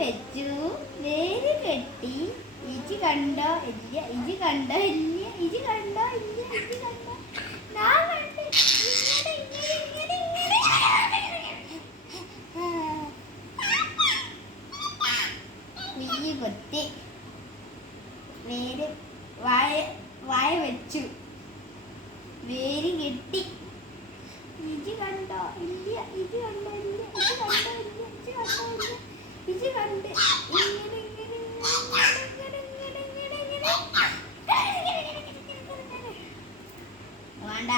വെച്ചു, വേര് കെട്ടി. ഇജി കണ്ടോ ഇല്ല, ഇജി കണ്ടോ ഇല്ല, ഇജി കണ്ടോ ഇല്ല, ഇജി കണ്ടോ. ഞാൻ കണ്ട്. കുയ്യ് കൊത്തി, വേര് വായ വെച്ചു, വേര് കെട്ടി. ഇജി കണ്ടോ ഇല്ല, ഇജി കണ്ടോ ഇല്ല, ഇജി കണ്ടോ ഇല്ല, ഇജി കണ്ടോ ഇല്ല, ഇജി കണ്ട്. വേണ്ട.